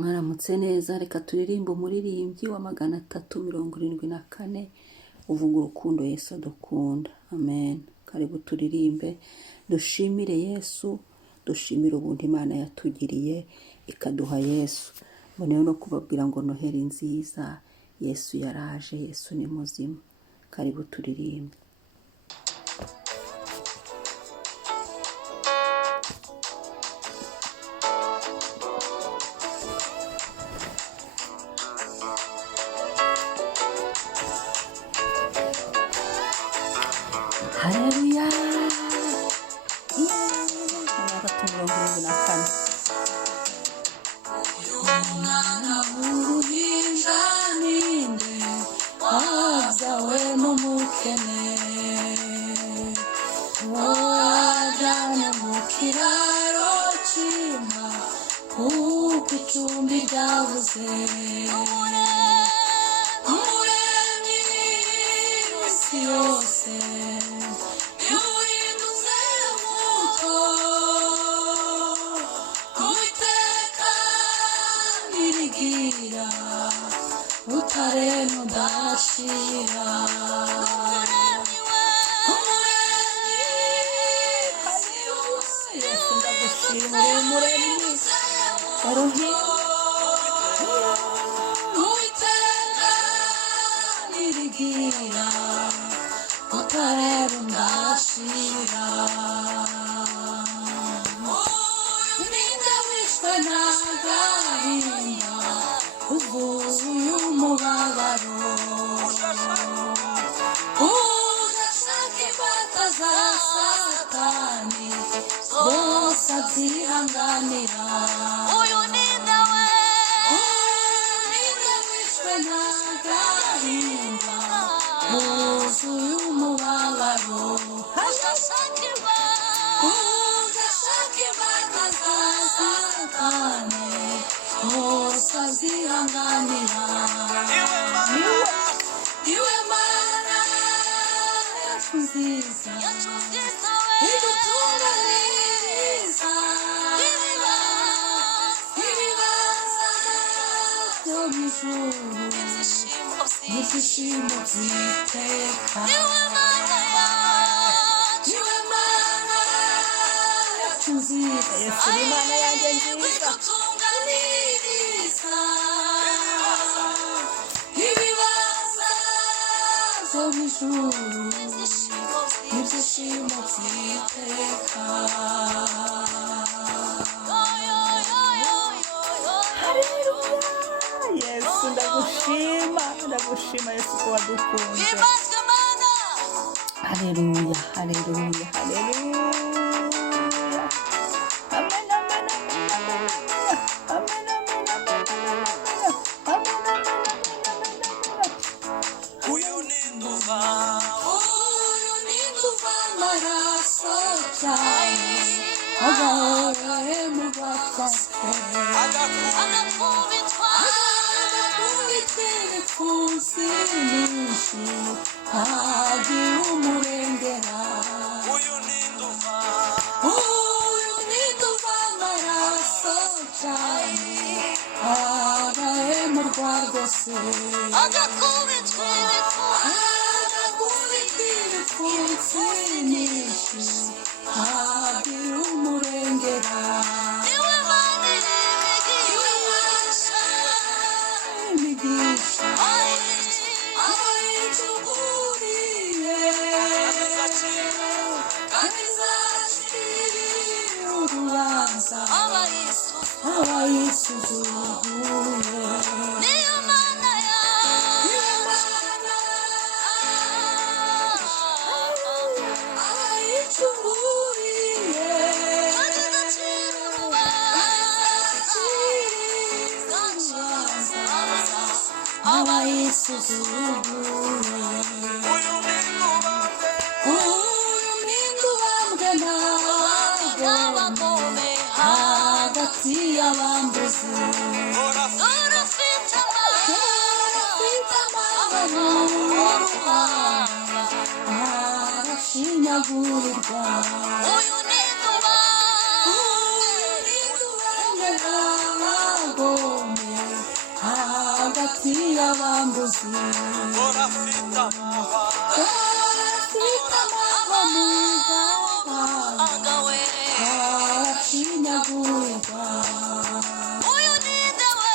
Mwaramutse neza, reka turirimbe umuririmbyi wa 374 uvuga urukundo Yesu adukunda. Amen. Karibu turirimbe dushimire Yesu, dushimire ubuntu Imana yatugiriye ikaduha Yesu. Mboneyeho no kubabwira ngo Noheli nziza, Yesu yaraje, Yesu ni muzima. Karibu turirimbe. Haleluya. Umwana w'uruhinja ninde wabyawe n'umukene, wajyanye mu kiraro cy'inka kuko icumbi ryabuze. Umuremyi w'isi yose yuhindutse muto, Uwiteka nirigira rutare ntudashira. Umuremyi w'isi yose, Yesu ndagushimira umuremyi Uwiteka nirigira utareba ndashira. Ninde wishwe n'agahinda uzuye umubabaro, udashaka imbata za Satani zose azihanganira. Uyu ninde wishwe n'agahinda wuzuye umubabaro, udashaka imbata za Satani zose azihanganira. Iwe Mana yacu nziza idutunganiriza ibibanza byo mu ijuru n'ibyishimo by'iteka. Iwe Mana yacu nziza, Yesu ni Mana yanjye nziza, idutunganiriza ibibanza byo mu ijuru n'ibyishimo by'iteka. Yesu ndagushima Yesu ko wadukunze. Haleluya, haleluya, haleluya. Amen, amen, amen, amen. Amen, amen, amen, amen. Amen, amen, amen. Uyu ni nduva amaraso cyane agahora hemurwa twase, agakubitwa ibipfunsi nyinshi hagira umurengera. Uyu ni nduva amaraso cyane agahemurwa rwose, agakubitwa ibipfunsi nyinshi hagira umurengera. Iwe Mana imigisha ayituguriye kandi izacira urubanza abayisuzuguye. Niyo Mana ayituguriye kandi izacira urubanza abayisuzuguye. Uyu ni ndubambwe n'abagome hagati y'abambuzi, urufite amababa arashinyagurirwa. Uyu ni ndubambwe n'abagome hagati y'abambuzi urafite amahwa afite amahwa mu gahanga we arashinyagurwa uyu ninde we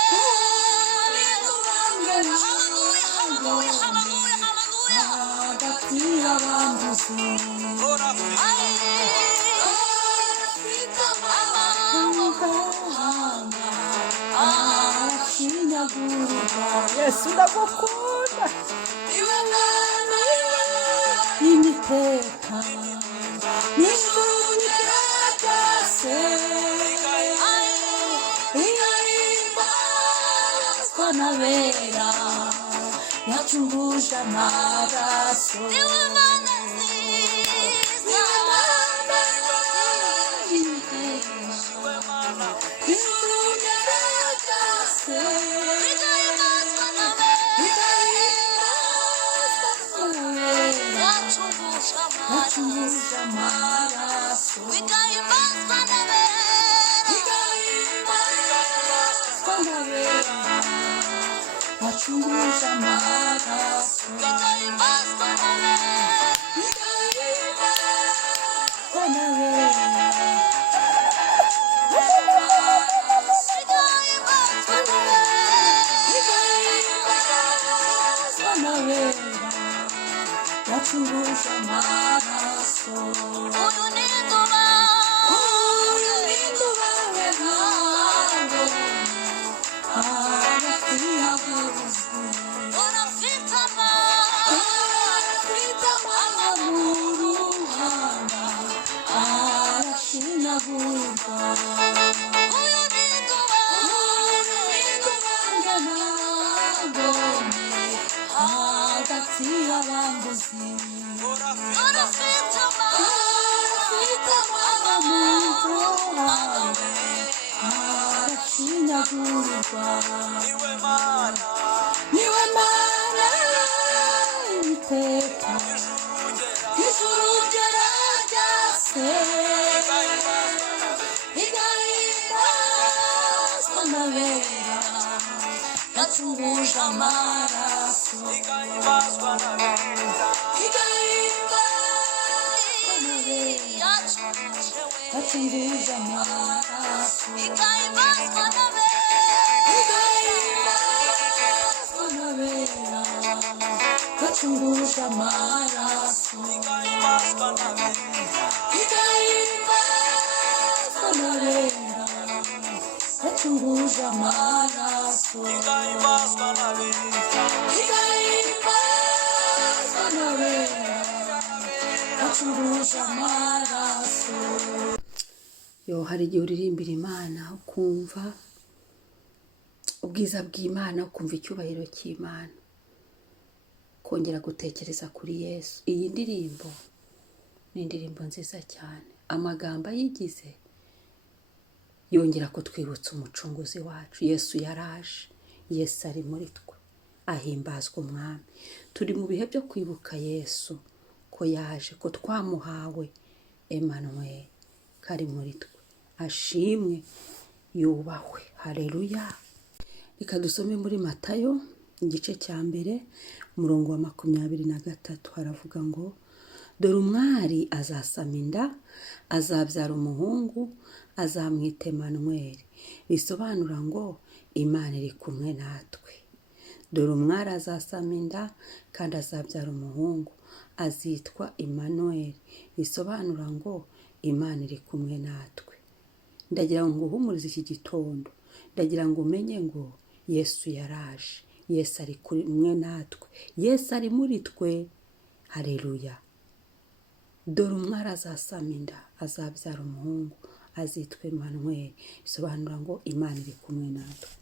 hagati y'abambuzi urafite mu gahanga arashinyagurwa Yesu ndagukunda iwe mwana imiteka n'ijuru ryagase ihimbazwa n'abera yacunguje amaraso iwe mana yacunguje amaraso Igahimbazwa n'abera yacunguje amaraso Igahimbazwa yacunguje amaraso uyu ni nduba bawe ntabwo arafiriyaguzi urafite arafite amahwa mu ruhanga arashinyagurwa uyu ni nduba hagati y'abambuzi urafite afite amahwa mu ruhanga arashinyagurwa iwe mana niwe mana iteka ijuru ryaragase igahimbazwa n'abera yacunguje amaraso igahimbazwa n'abera yacunguje amaraso igahimbazwa n'abera yacunguje amaraso igahimbazwa n'abera igahimbazwa n'abera yacunguje amaraso igahimbazwa n'abera igahimbazwa n'abera yacunguje amaraso yo hari igihe uririmbira Imana ukumva ubwiza bw'Imana ukumva icyubahiro cy'Imana kongera gutekereza kuri Yesu. Iyi ndirimbo ni indirimbo nziza cyane, amagambo ayigize yongera kutwibutsa umucunguzi wacu. Yesu yaraje, Yesu ari muri twe, ahimbazwa umwami. Turi mu bihe byo kwibuka Yesu ko yaje, ko twamuhawe Emmanuel, kari muri twe, ashimwe yubahwe. Haleluya. Reka dusome muri Matayo igice cya mbere umurongo wa 23 haravuga ngo dore umwari azasama inda azabyara umuhungu azamwita Emmanuel, bisobanura ngo Imana iri kumwe natwe. Dore umwari azasama inda kandi azabyara umuhungu azitwa Emmanuel, bisobanura ngo Imana iri kumwe natwe. Ndagira ngo nguhumurize iki gitondo, ndagira ngo umenye ngo Yesu yaraje, Yesu ari kumwe natwe, Yesu ari muri twe. Haleluya. Dore umwari azasama inda azabyara umuhungu azitwa Emmanuel, bisobanura ngo Imana iri kumwe natwe.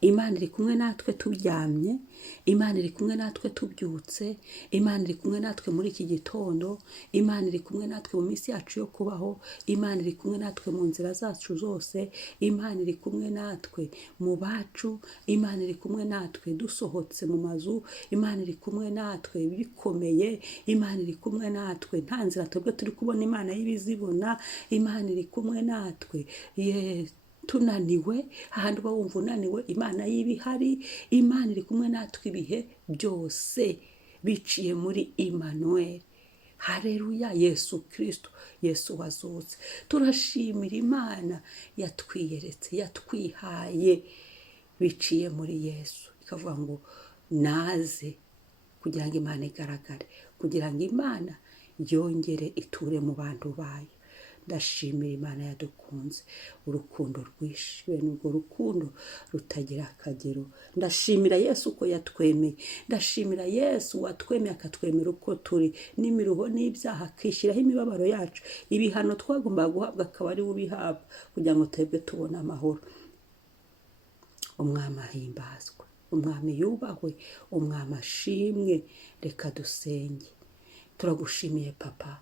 Imana iri kumwe natwe turyamye, Imana iri kumwe natwe tubyutse, Imana iri kumwe natwe muri iki gitondo, Imana iri kumwe natwe mu minsi yacu yo kubaho, Imana iri kumwe natwe mu nzira zacu zose, Imana iri kumwe natwe mu bacu, Imana iri kumwe natwe dusohotse mu mazu, Imana iri kumwe natwe bikomeye, Imana iri kumwe natwe nta nzira twebwe turi kubona Imana y'ibizibona, Imana iri kumwe natwe tunaniwe, ahandi uba wumva unaniwe, Imana y'ibihari, Imana iri kumwe natwe ibihe byose biciye muri Emmanuel. Haleluya, Yesu Kristo, Yesu wazutse. Turashimira Imana yatwiyeretse, yatwihaye biciye muri Yesu, ikavuga ngo naze kugira ngo Imana igaragare, kugira ngo Imana yongere iture mu bantu bayo. Ndashimira Imana yadukunze urukundo rwinshi, bene urwo rukundo rutagira akagero. Ndashimira Yesu ko yatwemeye, ndashimira Yesu watwemeye akatwemera uko turi, n'imiruho n'ibyaha akishyiraho imibabaro yacu, ibihano twagombaga guhabwa akaba ari we ubihabwa, kugira ngo twebwe tubone amahoro. Umwami ahimbazwe, umwami yubahwe, umwami ashimwe. Reka dusenge. Turagushimiye papa,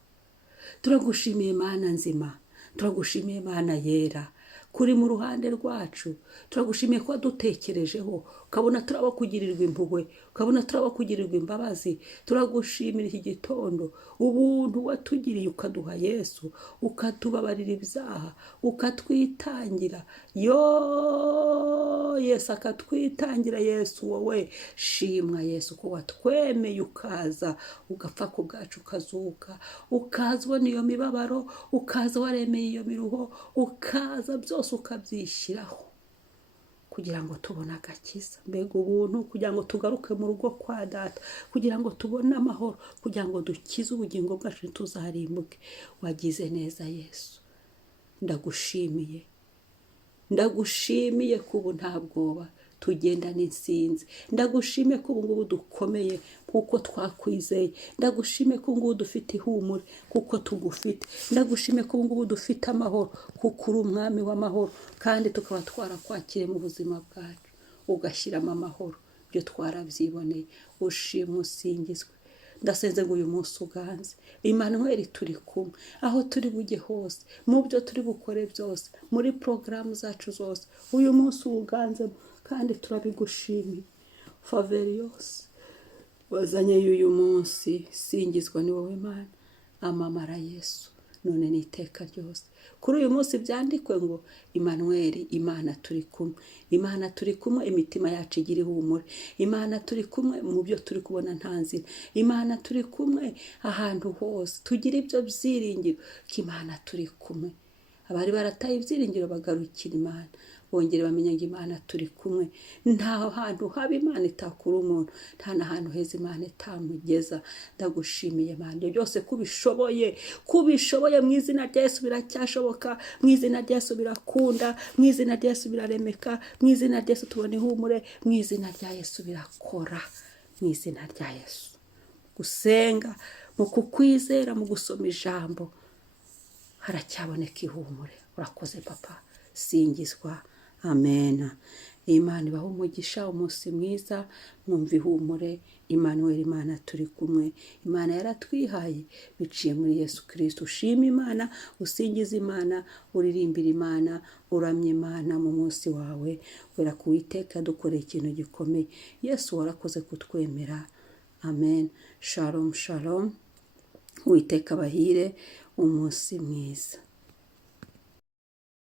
turagushimiye Mana nzima, turagushimiye Mana yera, kuri mu ruhande rwacu. Turagushimiye ko wadutekerejeho, ukabona turaba kugirirwa impuhwe, ukabona turaba kugirirwa imbabazi. Turagushimira iki gitondo ubuntu watugiriye, ukaduha Yesu, ukatubabarira ibyaha, ukatwitangira. Yesu akatwitangira. Yesu wowe shimwa, Yesu ko watwemeye ukaza ugapfa ku bwacu, ukazuka, ukaza ubona iyo mibabaro, ukaza waremeye iyo miruho, ukaza byose ukabyishyiraho kugira ngo tubone agakiza. Mbega ubuntu, kugira ngo tugaruke mu rugo kwa data, kugira ngo tubone amahoro, kugira ngo dukize ubugingo bwacu ntituzarimbuke. Wagize neza Yesu, ndagushimiye, ndagushimiye ko ubu nta bwoba, tugenda n'insinzi. Ndagushimiye ko ubu ngubu dukomeye kuko twakwizeye. Ndagushimiye ko ubu ngubu dufite ihumure kuko tugufite. Ndagushimiye ko ubu ngubu dufite amahoro kuko uri umwami w'amahoro, kandi tukaba twarakwakiriye mu buzima bwacu ugashyiramo amahoro. Ibyo twarabyiboneye. Ushimwe usingizwe. Ndasenze ngo uyu munsi uganze Emmanuel, turi kumwe aho turi bujye hose, mu byo turi bukore byose, muri porogaramu zacu zose, uyu munsi uwuganzemo, kandi turabigushimiye. Faveri yose wazanye y'uyu munsi, singizwa ni wowe Mana, amamara Yesu none n'iteka ryose. Kuri uyu munsi byandikwe ngo Emmanuel, Imana turi kumwe, Imana turi kumwe, imitima yacu igira ihumure, Imana turi kumwe mu byo turi kubona nta nzira, Imana turi kumwe ahantu hose. Tugira ibyo byiringiro ko Imana turi kumwe. Abari barataye ibyiringiro bagarukira Imana, bongere bamenya ngo Imana turi kumwe. Nta hantu haba Imana itakura umuntu, nta n'ahantu heza Imana itamugeza. Ndagushimiye Mana, ibyo byose kubishoboye mu izina rya Yesu biracyashoboka, mu izina rya Yesu birakunda, mu izina rya Yesu biraremeka, mu izina rya Yesu tubona ihumure, mu izina rya Yesu birakora, mu izina rya Yesu. Gusenga mu kukwizera, mu gusoma ijambo, haracyaboneka ihumure. Urakoze papa, singizwa. Amena. Imana ibahe umugisha, umunsi mwiza, mwumva ihumure. Emmanuel, Imana turi kumwe, Imana yaratwihaye biciye muri Yesu Kristo. Ushima Imana, usingiza Imana, uririmbira Imana, uramye Imana mu munsi wawe. Wera ku Uwiteka dukoreye ikintu gikomeye. Yesu warakoze kutwemera. Amen. Shalom shalom. Uwiteka bahire, umunsi mwiza.